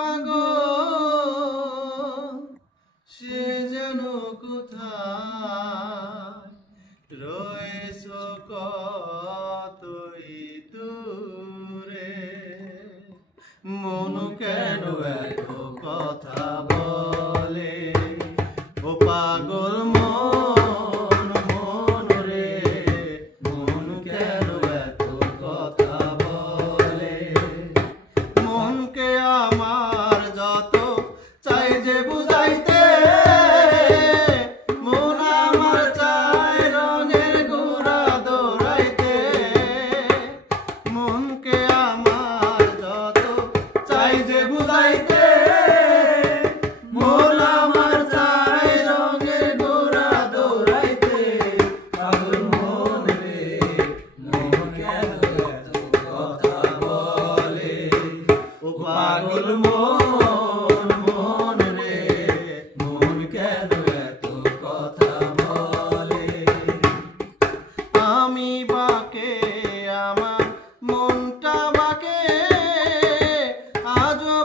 পাগল সে যেন কোথায় রয়েছো কতই দূরে মন কেন এত কথা বলে ও পাগল মন মন রে মন কেন এত কথা বলে মনকে আমার যত চাই যে বুঝাইতে মন আমার চায় রঙের ঘোড়া দৌড়াইতে মনকে আমার যত চাই যে বুঝাইতে মন আমার চায় রঙের ঘোড়া দৌড়াইতে পাগল মন রে মন কেন এত কথা বলে ও পাগল মন মন রে মন কেন এত কথা বলে আমি বাকে আমার মনটা বাকে আজও